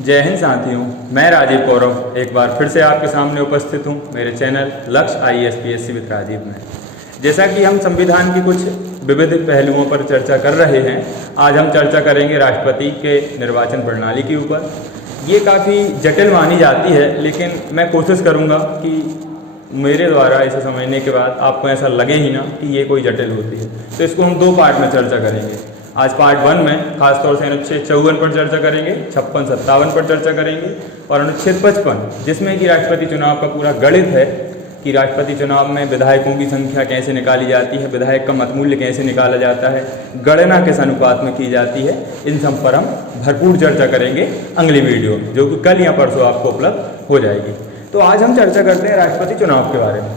जय हिंद साथियों, मैं राजीव कौरव एक बार फिर से आपके सामने उपस्थित हूँ मेरे चैनल लक्ष्य IAS PSC विद राजीव में। जैसा कि हम संविधान की कुछ विविध पहलुओं पर चर्चा कर रहे हैं, आज हम चर्चा करेंगे राष्ट्रपति के निर्वाचन प्रणाली के ऊपर। ये काफ़ी जटिल मानी जाती है, लेकिन मैं कोशिश करूँगा कि मेरे द्वारा इसे समझने के बाद आपको ऐसा लगे ही ना कि ये कोई जटिल होती है। तो इसको हम दो पार्ट में चर्चा करेंगे। आज पार्ट 1 में खासतौर से अनुच्छेद 54 पर चर्चा करेंगे, 56, 57 पर चर्चा करेंगे और अनुच्छेद 55 जिसमें कि राष्ट्रपति चुनाव का पूरा गणित है कि राष्ट्रपति चुनाव में विधायकों की संख्या कैसे निकाली जाती है, विधायक का मतमूल्य कैसे निकाला जाता है, गणना किस अनुपात में की जाती है। इन सब पर हम भरपूर चर्चा करेंगे अगली वीडियो, जो कि कल या परसों आपको उपलब्ध हो जाएगी। तो आज हम चर्चा करते हैं राष्ट्रपति चुनाव के बारे में।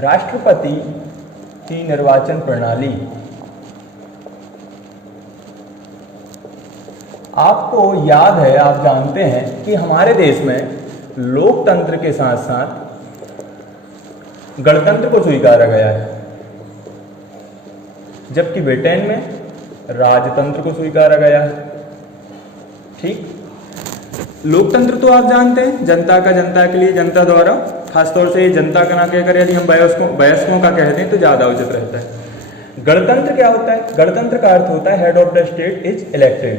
राष्ट्रपति की निर्वाचन प्रणाली आपको याद है, आप जानते हैं कि हमारे देश में लोकतंत्र के साथ साथ गणतंत्र को स्वीकारा गया है, जबकि ब्रिटेन में राजतंत्र को स्वीकारा गया है। ठीक, लोकतंत्र तो आप जानते हैं, जनता का जनता के लिए, जनता द्वारा। खासतौर से जनता का ना कहकर यदि हम वयस्कों का कह दें तो ज़्यादा उचित रहता है। गणतंत्र क्या होता है? गणतंत्र का अर्थ होता है head of the state is elected.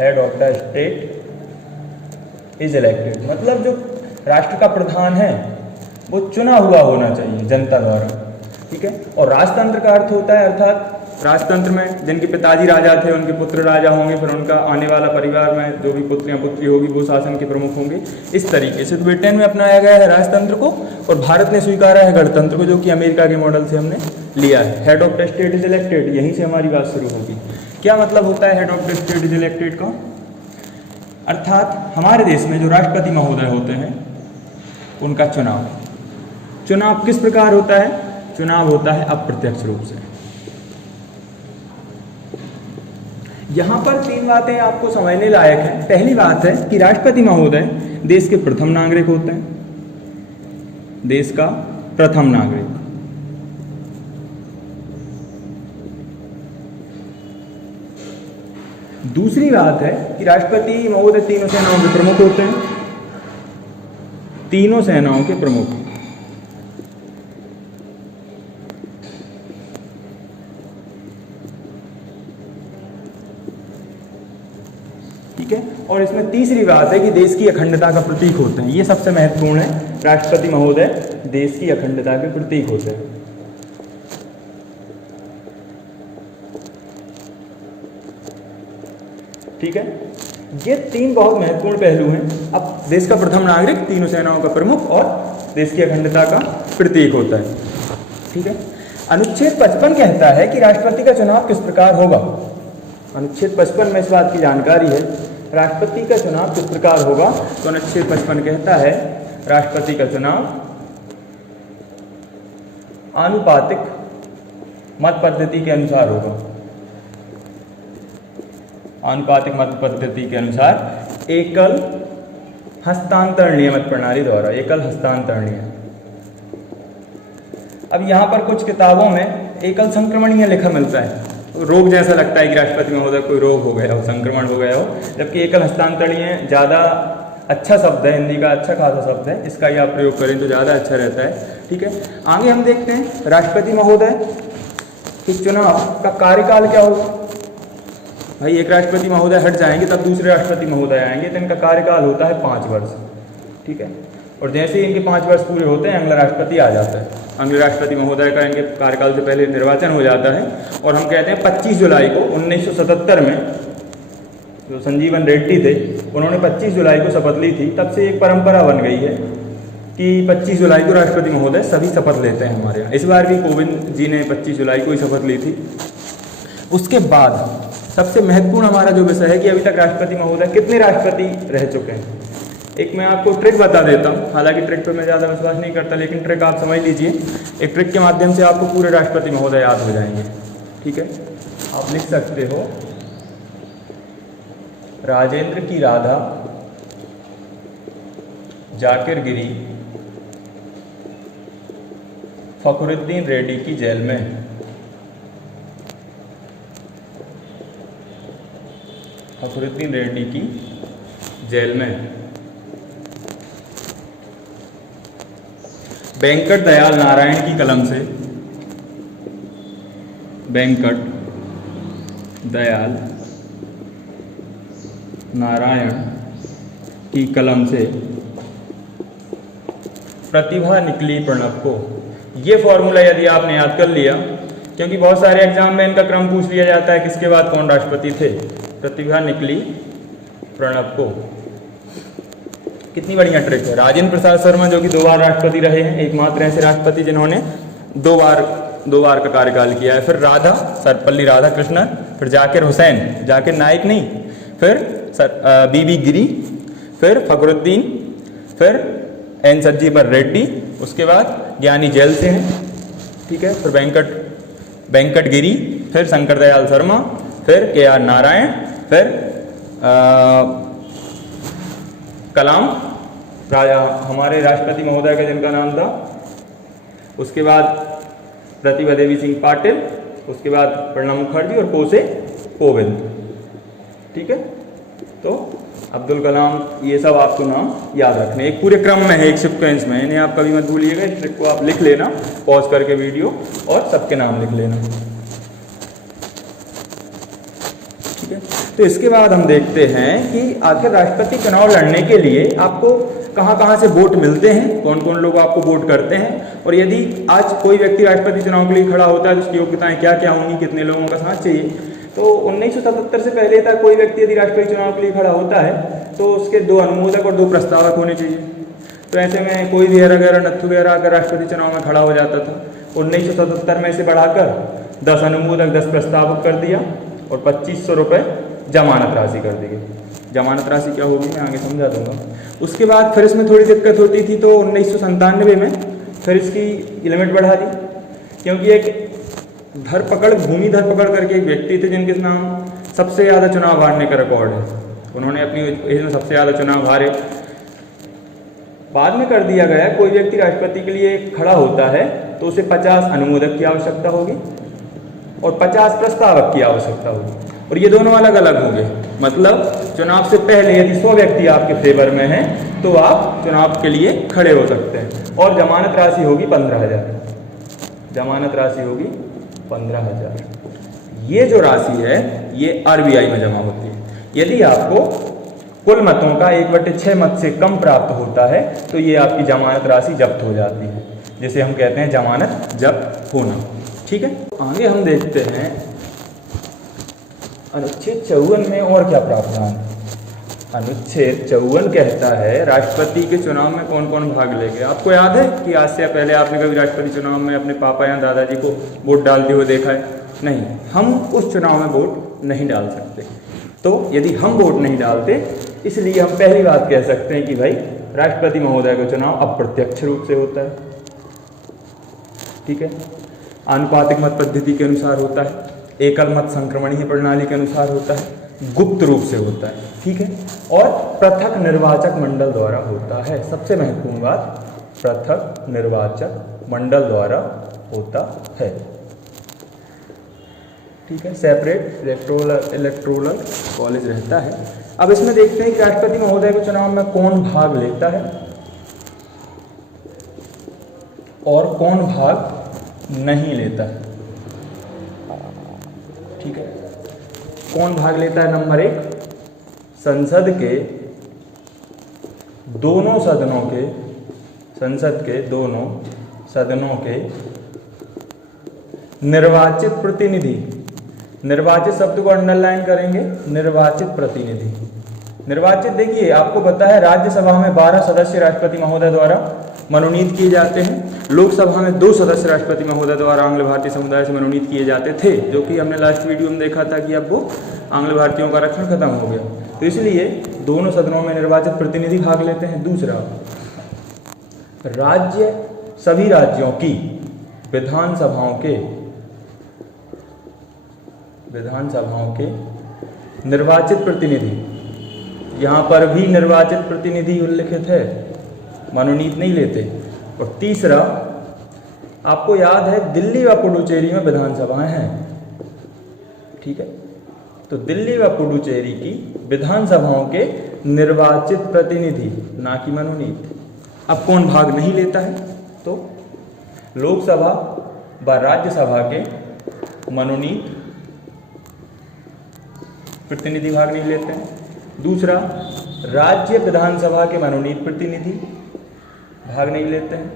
Head of the state is elected मतलब जो राष्ट्र का प्रधान है वो चुना हुआ होना चाहिए जनता द्वारा। ठीक है। और राजतंत्र का अर्थ होता है, अर्थात राजतंत्र में जिनके पिताजी राजा थे उनके पुत्र राजा होंगे, फिर उनका आने वाला परिवार में जो भी पुत्र या पुत्री होगी वो शासन के प्रमुख होंगे। इस तरीके से ब्रिटेन में अपनाया गया है राजतंत्र को और भारत ने स्वीकारा है गणतंत्र को, जो कि अमेरिका के मॉडल से हमने लिया है। Head of the state is elected, यहीं से हमारी बात शुरू होगी। क्या मतलब होता है head of the state is elected का? अर्थात हमारे देश में जो राष्ट्रपति महोदय होते हैं उनका चुनाव किस प्रकार होता है? चुनाव होता है अप्रत्यक्ष रूप से। यहाँ पर 3 बातें आपको समझने लायक हैं। पहली बात है कि राष्ट्रपति महोदय देश के प्रथम नागरिक होते हैं, देश का प्रथम नागरिक। दूसरी बात है कि राष्ट्रपति महोदय तीनों सेनाओं के प्रमुख होते हैं, तीनों सेनाओं के प्रमुख। ठीक है। और इसमें तीसरी बात है कि देश की अखंडता का प्रतीक होते हैं। ये सबसे महत्वपूर्ण है, राष्ट्रपति महोदय देश की अखंडता के प्रतीक होते हैं। ठीक है। ये 3 बहुत महत्वपूर्ण पहलू हैं। अब देश का प्रथम नागरिक, तीनों सेनाओं का प्रमुख और देश की अखंडता का प्रतीक होता है। ठीक है। अनुच्छेद 55 कहता है कि राष्ट्रपति का चुनाव किस प्रकार होगा। अनुच्छेद 55 में इस बात की जानकारी है, राष्ट्रपति का चुनाव किस प्रकार होगा। तो अनुच्छेद 55 कहता है राष्ट्रपति का चुनाव आनुपातिक मत पद्धति के अनुसार होगा। आनुपातिक मत पद्धति के अनुसार एकल हस्तांतरणीय मत प्रणाली द्वारा, एकल हस्तांतरणीय। अब यहाँ पर कुछ किताबों में एकल संक्रमणीय लिखा मिलता है, रोग जैसा लगता है कि राष्ट्रपति महोदय कोई रोग हो गया हो, संक्रमण हो गया हो, जबकि एकल हस्तांतरणीय ज़्यादा अच्छा शब्द है, हिंदी का अच्छा खासा शब्द है, इसका ही आप प्रयोग करें तो ज़्यादा अच्छा रहता है। ठीक है। आगे हम देखते हैं राष्ट्रपति महोदय के चुनाव का कार्यकाल क्या होगा। भाई एक राष्ट्रपति महोदय हट जाएंगे तब दूसरे राष्ट्रपति महोदय आएंगे, तो इनका कार्यकाल होता है 5 वर्ष। ठीक है। और जैसे ही इनके 5 वर्ष पूरे होते हैं अगला राष्ट्रपति आ जाता है। अगले राष्ट्रपति महोदय का इनके कार्यकाल से पहले निर्वाचन हो जाता है और हम कहते हैं 25 जुलाई को 1977 में जो संजीवन रेड्डी थे उन्होंने 25 जुलाई को शपथ ली थी। तब से एक परंपरा बन गई है कि 25 जुलाई को राष्ट्रपति महोदय सभी शपथ लेते हैं हमारे यहाँ। इस बार भी कोविंद जी ने 25 जुलाई को ही शपथ ली थी। उसके बाद सबसे महत्वपूर्ण हमारा जो विषय है कि अभी तक राष्ट्रपति महोदय कितने राष्ट्रपति रह चुके हैं। एक मैं आपको ट्रिक बता देता हूँ, हालांकि ट्रिक पर मैं ज़्यादा विश्वास नहीं करता, लेकिन ट्रिक आप समझ लीजिए। एक ट्रिक के माध्यम से आपको पूरे राष्ट्रपति महोदय याद हो जाएंगे। ठीक है। आप लिख सकते हो राजेंद्र की राधा, जाकिर गिरी, फखरुद्दीन रेड्डी की जेल में। फखरुद्दीन रेड्डी की जेल में। वेंकट दयाल नारायण की कलम से, वेंकट दयाल नारायण की कलम से प्रतिभा निकली प्रणब को। ये फॉर्मूला यदि आपने याद कर लिया, क्योंकि बहुत सारे एग्जाम में इनका क्रम पूछ लिया जाता है, किसके बाद कौन राष्ट्रपति थे, प्रतिभा निकली प्रणब को। कितनी बढ़िया ट्रिक है। राजेंद्र प्रसाद शर्मा जो कि 2 बार राष्ट्रपति रहे हैं, एकमात्र ऐसे राष्ट्रपति जिन्होंने 2 बार का कार्यकाल किया है। फिर राधा, सर्वपल्ली राधाकृष्णन, फिर जाकिर हुसैन, जाकिर नाइक नहीं, फिर बीबी गिरी, फिर फखरुद्दीन, फिर एन सज्जीवर रेड्डी, उसके बाद ज्ञानी जेल से हैं, ठीक है, फिर वेंकट गिरी, फिर शंकर दयाल शर्मा, फिर KR नारायण, फिर कलाम हमारे राष्ट्रपति महोदय का जिनका नाम था, उसके बाद प्रतिभा देवी सिंह पाटिल, उसके बाद प्रणब मुखर्जी और कोसे कोविंद, ठीक है। तो अब्दुल कलाम, ये सब आपको नाम याद रखने, एक पूरे क्रम में है, एक सीक्वेंस में, इन्हें आप कभी मत भूलिएगा। इस ट्रिक को आप लिख लेना पॉज करके वीडियो, और सबके नाम लिख लेना, ठीक है। तो इसके बाद हम देखते हैं कि आखिर राष्ट्रपति चुनाव लड़ने के लिए आपको कहाँ से वोट मिलते हैं, कौन कौन लोग आपको वोट करते हैं, और यदि आज कोई व्यक्ति राष्ट्रपति चुनाव के लिए खड़ा होता है तो उसकी योग्यताएं क्या क्या होंगी, कितने लोगों का साथ चाहिए। तो 1977 से पहले तक कोई व्यक्ति यदि राष्ट्रपति चुनाव के लिए खड़ा होता है तो उसके 2 अनुमोदक और 2 प्रस्तावक होने चाहिए। तो ऐसे में कोई भी नत्थु वगैरह अगर राष्ट्रपति चुनाव में खड़ा हो जाता था, 1977 में से बढ़ाकर 10 अनुमोदक 10 प्रस्तावक कर दिया और 2500 रुपये जमानत राशि कर दी गई। जमानत राशि क्या होगी मैं आगे समझा दूंगा। उसके बाद फिर इसमें थोड़ी दिक्कत होती थी, तो 1997 में फिर इसकी लिमिट बढ़ा दी, क्योंकि एक भूमि धरपकड़ करके एक व्यक्ति थे जिनके नाम सबसे ज़्यादा चुनाव हारने का रिकॉर्ड है, उन्होंने अपनी एज में सबसे ज़्यादा चुनाव हारे। बाद में कर दिया गया, कोई व्यक्ति राष्ट्रपति के लिए खड़ा होता है तो उसे 50 अनुमोदक की आवश्यकता होगी और 50 प्रस्तावक की आवश्यकता होगी, और ये दोनों अलग अलग होंगे। मतलब चुनाव से पहले यदि 100 व्यक्ति आपके फेवर में हैं तो आप चुनाव के लिए खड़े हो सकते हैं, और जमानत राशि होगी 15,000। जमानत राशि होगी 15,000। ये जो राशि है ये RBI में जमा होती है। यदि आपको कुल मतों का 1/6 मत से कम प्राप्त होता है तो ये आपकी जमानत राशि जब्त हो जाती है, जिसे हम कहते हैं जमानत जब्त होना, ठीक है। आगे हम देखते हैं अनुच्छेद 54 में और क्या प्रावधान। अनुच्छेद 54 कहता है राष्ट्रपति के चुनाव में कौन कौन भाग लेंगे। आपको याद है कि आज से पहले आपने कभी राष्ट्रपति चुनाव में अपने पापा या दादाजी को वोट डालते हुए देखा है? नहीं, हम उस चुनाव में वोट नहीं डाल सकते। तो यदि हम वोट नहीं डालते, इसलिए हम पहली बात कह सकते हैं कि भाई राष्ट्रपति महोदय का चुनाव अप्रत्यक्ष रूप से होता है, ठीक है। आनुपातिक मत पद्धति के अनुसार होता है, एकल मत संक्रमणीय प्रणाली के अनुसार होता है, गुप्त रूप से होता है, ठीक है, और पृथक निर्वाचक मंडल द्वारा होता है। सबसे महत्वपूर्ण बात, पृथक निर्वाचक मंडल द्वारा होता है, ठीक है। सेपरेट इलेक्टोरल कॉलेज रहता है। अब इसमें देखते हैं कि राष्ट्रपति महोदय के चुनाव में कौन भाग लेता है और कौन भाग नहीं लेता है, ठीक है। कौन भाग लेता है? नंबर 1, संसद के दोनों सदनों के निर्वाचित प्रतिनिधि। निर्वाचित शब्द को अंडरलाइन करेंगे, निर्वाचित प्रतिनिधि। निर्वाचित देखिए, आपको पता है राज्यसभा में 12 सदस्य राष्ट्रपति महोदय द्वारा मनोनीत किए जाते हैं। लोकसभा में 2 सदस्य राष्ट्रपति महोदय द्वारा आंग्ल भारतीय समुदाय से मनोनीत किए जाते थे, जो कि हमने लास्ट वीडियो में देखा था कि अब वो आंग्ल भारतीयों का आरक्षण खत्म हो गया। तो इसलिए दोनों सदनों में निर्वाचित प्रतिनिधि भाग लेते हैं। दूसरा, सभी राज्यों की विधानसभाओं के निर्वाचित प्रतिनिधि, यहाँ पर भी निर्वाचित प्रतिनिधि उल्लिखित है, मनोनीत नहीं लेते। और तीसरा, आपको याद है दिल्ली व पुडुचेरी में विधानसभाएं हैं, ठीक है। तो दिल्ली व पुडुचेरी की विधानसभाओं के निर्वाचित प्रतिनिधि, ना कि मनोनीत। अब कौन भाग नहीं लेता है? तो लोकसभा व राज्यसभा के मनोनीत प्रतिनिधि भाग नहीं लेते हैं। दूसरा, राज्य विधानसभा के मनोनीत प्रतिनिधि भाग नहीं लेते हैं,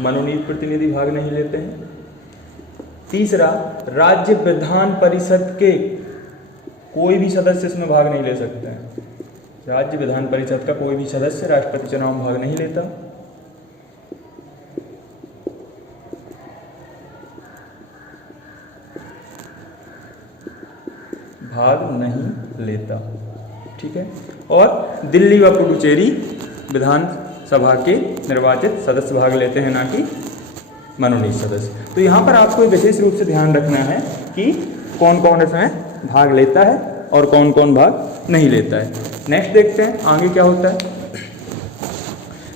मनोनीत प्रतिनिधि भाग नहीं लेते हैं। तीसरा, राज्य विधान परिषद के कोई भी सदस्य इसमें भाग नहीं ले सकते हैं। राज्य विधान परिषद का कोई भी सदस्य राष्ट्रपति चुनाव में भाग नहीं लेता। भाग नहीं लेता, ठीक है। और दिल्ली व पुडुचेरी विधानसभा के निर्वाचित सदस्य भाग लेते हैं, ना कि मनोनीत सदस्य। तो यहाँ पर आपको विशेष रूप से ध्यान रखना है कि कौन कौन इसमें भाग लेता है और कौन कौन भाग नहीं लेता है। नेक्स्ट देखते हैं आगे क्या होता है।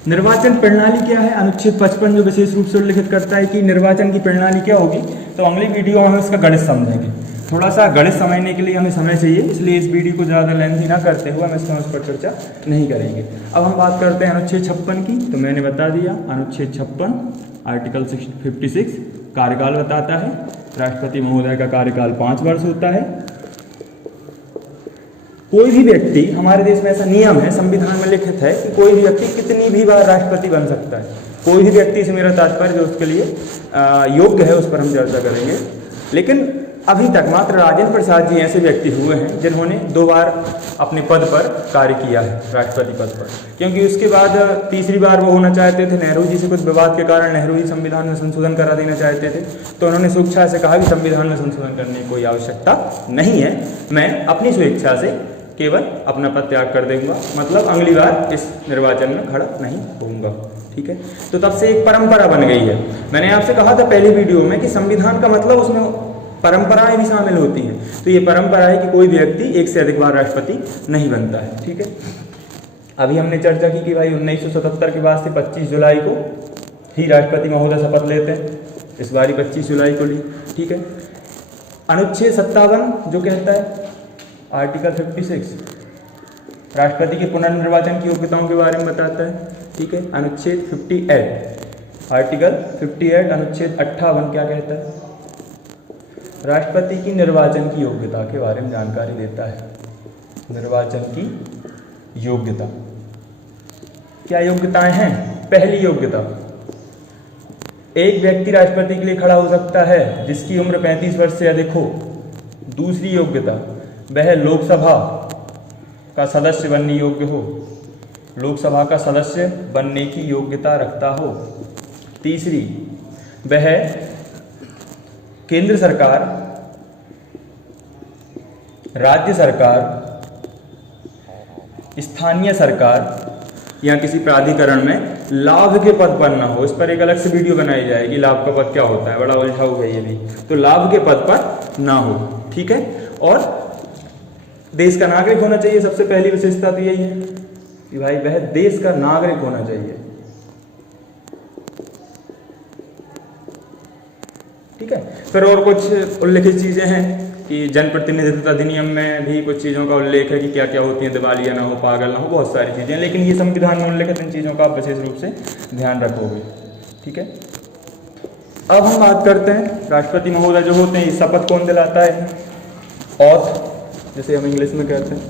निर्वाचन प्रणाली क्या है? अनुच्छेद 55 जो विशेष रूप से उल्लेखित करता है कि निर्वाचन की प्रणाली क्या होगी। तो अगली वीडियो में हम इसका गणित समझेंगे। थोड़ा सा गणित समझने के लिए हमें समय चाहिए, इसलिए इस वीडियो को ज़्यादा लेंथी ना करते हुए हम इस पर चर्चा नहीं करेंगे। अब हम बात करते हैं अनुच्छेद 56 की। तो मैंने बता दिया, अनुच्छेद 56 आर्टिकल 56 कार्यकाल बताता है। राष्ट्रपति महोदय का कार्यकाल 5 वर्ष होता है। कोई भी व्यक्ति, हमारे देश में ऐसा नियम है, संविधान में लिखित है कि कोई भी व्यक्ति कितनी भी बार राष्ट्रपति बन सकता है। कोई भी व्यक्ति से मेरा तात्पर्य जो उसके लिए योग्य है उस पर हम चर्चा करेंगे। लेकिन अभी तक मात्र राजेंद्र प्रसाद जी ऐसे व्यक्ति हुए हैं जिन्होंने 2 बार अपने पद पर कार्य किया है, राष्ट्रपति पद पर। क्योंकि उसके बाद तीसरी बार वो होना चाहते थे, नेहरू जी से कुछ विवाद के कारण नेहरू जी संविधान में संशोधन करा देना चाहते थे। तो उन्होंने स्वेच्छा से कहा कि संविधान में संशोधन करने की कोई आवश्यकता नहीं है, मैं अपनी स्वेच्छा से केवल अपना पद त्याग कर दूंगा, मतलब अगली बार इस निर्वाचन में खड़ा नहीं होऊंगा, ठीक है। तो तब से एक परंपरा बन गई है। मैंने आपसे कहा था पहली वीडियो में कि संविधान का मतलब उसमें परंपराएं भी शामिल होती हैं। तो ये परंपरा है कि कोई व्यक्ति एक से अधिक बार राष्ट्रपति नहीं बनता है, ठीक है। अभी हमने चर्चा की कि भाई 1977 के बाद से 25 जुलाई को ही राष्ट्रपति महोदय शपथ लेते हैं। इस बारी 25 जुलाई को ली, ठीक है। अनुच्छेद 57 जो कहता है, आर्टिकल 56 राष्ट्रपति के पुनर्निर्वाचन की योग्यताओं के बारे में बताता है, ठीक है। अनुच्छेद 58 आर्टिकल 58 अनुच्छेद 58 क्या कहता है? राष्ट्रपति की निर्वाचन की योग्यता के बारे में जानकारी देता है। निर्वाचन की योग्यता, क्या योग्यताएं हैं? पहली योग्यता, एक व्यक्ति राष्ट्रपति के लिए खड़ा हो सकता है जिसकी उम्र 35 वर्ष से अधिक हो। दूसरी योग्यता, वह लोकसभा का सदस्य बनने योग्य हो, लोकसभा का सदस्य बनने की योग्यता रखता हो। तीसरी, वह केंद्र सरकार, राज्य सरकार, स्थानीय सरकार या किसी प्राधिकरण में लाभ के पद पर ना हो। इस पर एक अलग से वीडियो बनाई जाएगी, लाभ का पद क्या होता है, बड़ा उलझाऊ है ये भी। तो लाभ के पद पर ना हो, ठीक है। और देश का नागरिक होना चाहिए। सबसे पहली विशेषता तो यही है कि भाई वह देश का नागरिक होना चाहिए, ठीक है। फिर और कुछ उल्लेखित चीजें हैं कि जनप्रतिनिधित्व अधिनियम में भी कुछ चीज़ों का उल्लेख है कि क्या क्या होती है, दिवालिया ना हो, पागल ना हो, बहुत सारी चीज़ें। लेकिन ये संविधान में उल्लेखित इन चीज़ों का आप विशेष रूप से ध्यान रखोगे, ठीक है। अब हम बात करते हैं राष्ट्रपति महोदय जो होते हैं, शपथ कौन दिलाता है? ऑथ, जैसे हम इंग्लिश में कहते हैं,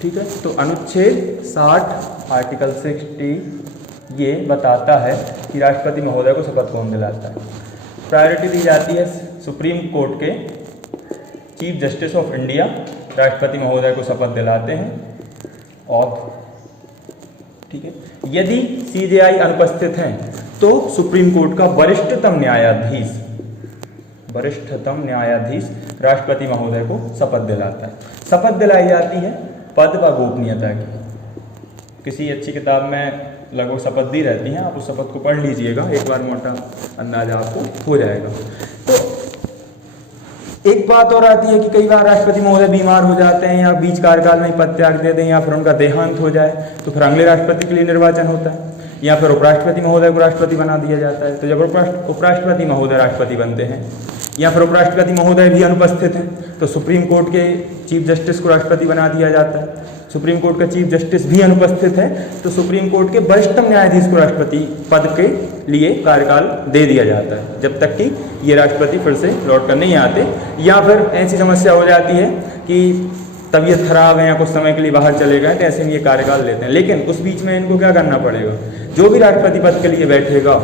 ठीक है। तो अनुच्छेद 60 आर्टिकल 60 ये बताता है कि राष्ट्रपति महोदय को शपथ कौन दिलाता है। प्रायोरिटी दी जाती है सुप्रीम कोर्ट के चीफ जस्टिस ऑफ इंडिया, राष्ट्रपति महोदय को शपथ दिलाते हैं ऑथ, ठीक है। यदि सीजेआई अनुपस्थित हैं तो सुप्रीम कोर्ट का वरिष्ठतम न्यायाधीश राष्ट्रपति महोदय को शपथ दिलाता है। शपथ दिलाई जाती है पद व गोपनीयता की। किसी अच्छी किताब में लगभग शपथ दी रहती हैं, आप उस शपथ को पढ़ लीजिएगा, एक बार मोटा अंदाजा आपको हो जाएगा। तो एक बात और आती है कि कई बार राष्ट्रपति महोदय बीमार हो जाते हैं या बीच कार्यकाल में पद त्याग दे दें या फिर उनका देहांत हो जाए, तो फिर अगले राष्ट्रपति के लिए निर्वाचन होता है, या फिर उपराष्ट्रपति महोदय को राष्ट्रपति बना दिया जाता है। तो जब उपराष्ट्रपति महोदय राष्ट्रपति बनते हैं या फिर उपराष्ट्रपति महोदय भी अनुपस्थित हैं तो सुप्रीम कोर्ट के चीफ जस्टिस को राष्ट्रपति बना दिया जाता है। सुप्रीम कोर्ट का चीफ जस्टिस भी अनुपस्थित है तो सुप्रीम कोर्ट के वरिष्ठतम न्यायाधीश को राष्ट्रपति पद के लिए कार्यकाल दे दिया जाता है जब तक कि ये राष्ट्रपति फिर से लौट कर नहीं आते, या फिर ऐसी समस्या हो जाती है कि तबीयत खराब है या कुछ समय के लिए बाहर चले गए तो ऐसे में ये कार्यकाल लेते हैं। लेकिन उस बीच में इनको क्या करना पड़ेगा, जो भी राष्ट्रपति पद के लिए बैठेगा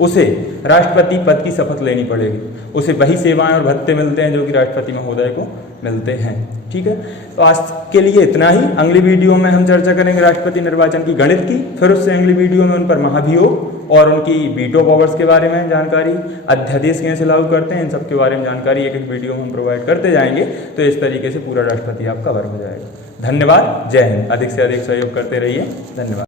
उसे राष्ट्रपति पद की शपथ लेनी पड़ेगी, उसे वही सेवाएं और भत्ते मिलते हैं जो कि राष्ट्रपति महोदय को मिलते हैं। ठीक है, तो आज के लिए इतना ही। अगली वीडियो में हम चर्चा करेंगे राष्ट्रपति निर्वाचन की गणित की, फिर उससे अगली वीडियो में उन पर महाभियोग और उनकी वीटो पावर्स के बारे में जानकारी, अध्यादेश कैसे लागू करते हैं, इन सब के बारे में जानकारी एक एक वीडियो में हम प्रोवाइड करते जाएंगे। तो इस तरीके से पूरा राष्ट्रपति आपका कवर हो जाएगा। धन्यवाद, जय हिंद। अधिक से अधिक सहयोग करते रहिए। धन्यवाद।